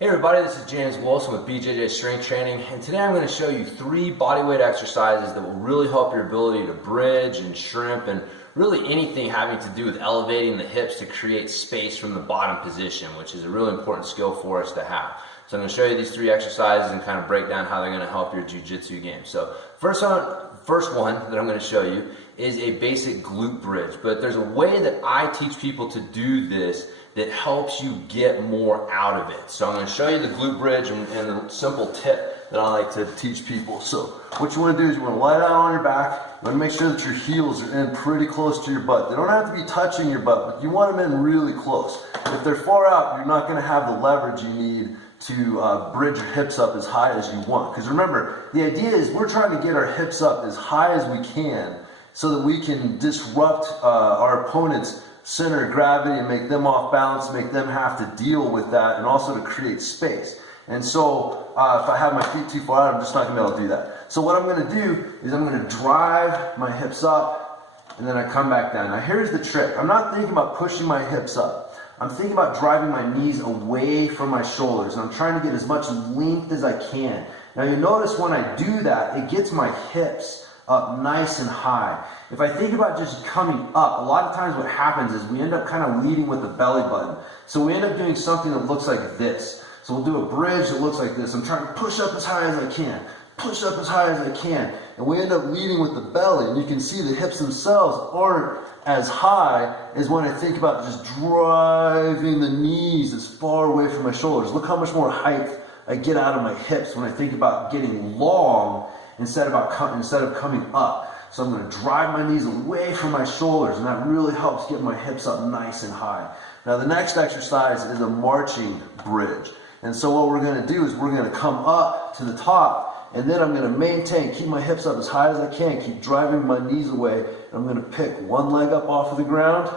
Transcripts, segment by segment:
Hey everybody, this is James Wilson with BJJ Strength Training, and today I'm going to show you 3 bodyweight exercises that will really help your ability to bridge and shrimp and really anything having to do with elevating the hips to create space from the bottom position, which is a really important skill for us to have. So I'm going to show you these 3 exercises and kind of break down how they're going to help your jiu-jitsu game. So first one that I'm going to show you is a basic glute bridge, but there's a way that I teach people to do this that helps you get more out of it. So I'm going to show you the glute bridge and the simple tip that I like to teach people. So what you want to do is you want to lie down on your back. You want to make sure that your heels are in pretty close to your butt. They don't have to be touching your butt, but you want them in really close. If they're far out, you're not going to have the leverage you need to bridge your hips up as high as you want. Because remember, the idea is we're trying to get our hips up as high as we can so that we can disrupt our opponent's center of gravity and make them off balance, make them have to deal with that, and also to create space. And so if I have my feet too far out, I'm just not going to be able to do that. So what I'm going to do is I'm going to drive my hips up and then I come back down. Now here's the trick. I'm not thinking about pushing my hips up. I'm thinking about driving my knees away from my shoulders, and I'm trying to get as much length as I can. Now you notice when I do that, it gets my hips up nice and high. If I think about just coming up, a lot of times what happens is we end up kind of leading with the belly button. So we end up doing something that looks like this. So we'll do a bridge that looks like this. I'm trying to push up as high as I can, push up as high as I can, and we end up leading with the belly. And you can see the hips themselves aren't as high as when I think about just driving the knees as far away from my shoulders. Look how much more height I get out of my hips when I think about getting long instead of coming up. So I'm going to drive my knees away from my shoulders, and that really helps get my hips up nice and high. Now the next exercise is a marching bridge. And so what we're going to do is we're going to come up to the top, and then I'm going to maintain, keep my hips up as high as I can, keep driving my knees away. And I'm going to pick one leg up off of the ground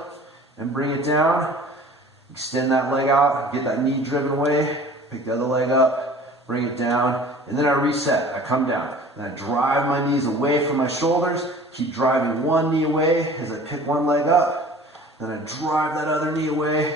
and bring it down, extend that leg out, get that knee driven away, pick the other leg up, bring it down, and then I reset. I come down. And I drive my knees away from my shoulders, keep driving one knee away as I pick one leg up. Then I drive that other knee away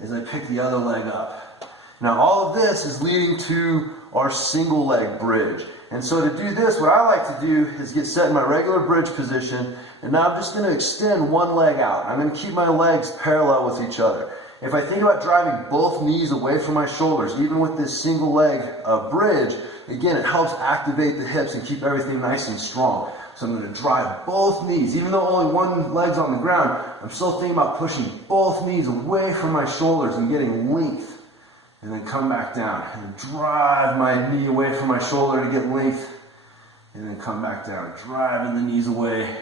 as I pick the other leg up. Now all of this is leading to our single leg bridge. And so to do this, what I like to do is get set in my regular bridge position, and now I'm just going to extend one leg out. I'm going to keep my legs parallel with each other. If I think about driving both knees away from my shoulders, even with this single leg bridge, again, it helps activate the hips and keep everything nice and strong. So I'm going to drive both knees. Even though only one leg's on the ground, I'm still thinking about pushing both knees away from my shoulders and getting length. And then come back down and drive my knee away from my shoulder to get length. And then come back down, driving the knees away.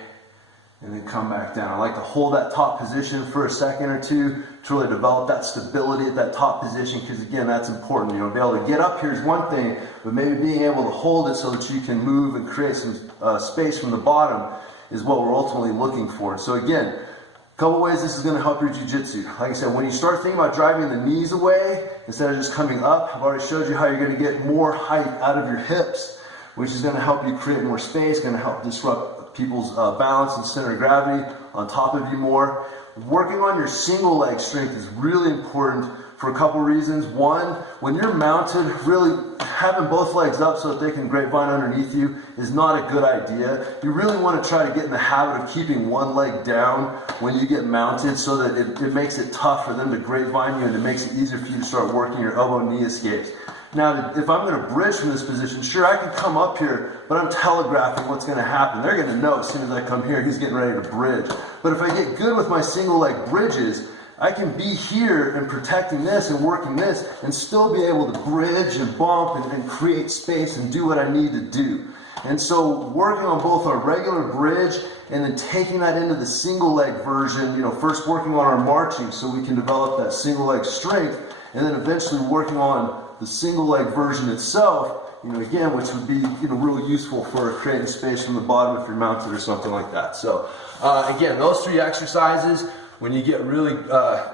And then come back down. I like to hold that top position for a second or two to really develop that stability at that top position, because again, that's important. You know, be able to get up here is one thing, but maybe being able to hold it so that you can move and create some space from the bottom is what we're ultimately looking for. So again, a couple ways this is going to help your jiu-jitsu. Like I said, when you start thinking about driving the knees away instead of just coming up, I've already showed you how you're going to get more height out of your hips, which is going to help you create more space, going to help disrupt people's balance and center of gravity on top of you more. Working on your single leg strength is really important for a couple reasons. One, when you're mounted, really having both legs up so that they can grapevine underneath you is not a good idea. You really want to try to get in the habit of keeping one leg down when you get mounted, so that it makes it tough for them to grapevine you, and it makes it easier for you to start working your elbow-knee escapes. Now, if I'm going to bridge from this position, sure, I can come up here, but I'm telegraphing what's going to happen. They're going to know as soon as I come here, he's getting ready to bridge. But if I get good with my single leg bridges, I can be here and protecting this and working this and still be able to bridge and bump and create space and do what I need to do. And so working on both our regular bridge and then taking that into the single leg version, you know, first working on our marching so we can develop that single leg strength, and then eventually working on the single leg version itself, you know, again, which would be, you know, really useful for creating space from the bottom if you're mounted or something like that. So again, those 3 exercises, when you get really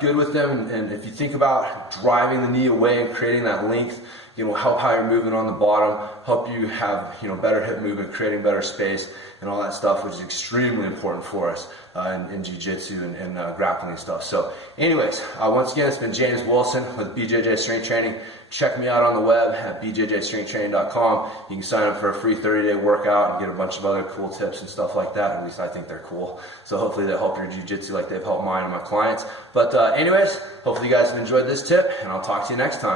good with them, and if you think about driving the knee away and creating that length, help how you're moving on the bottom, help you have, better hip movement, creating better space and all that stuff, which is extremely important for us in jiu-jitsu and grappling stuff. So anyways, once again, it's been James Wilson with BJJ Strength Training. Check me out on the web at bjjstrengthtraining.com. You can sign up for a free 30-day workout and get a bunch of other cool tips and stuff like that. At least I think they're cool. So hopefully they help your jiu-jitsu like they've helped mine and my clients. But anyways, hopefully you guys have enjoyed this tip, and I'll talk to you next time.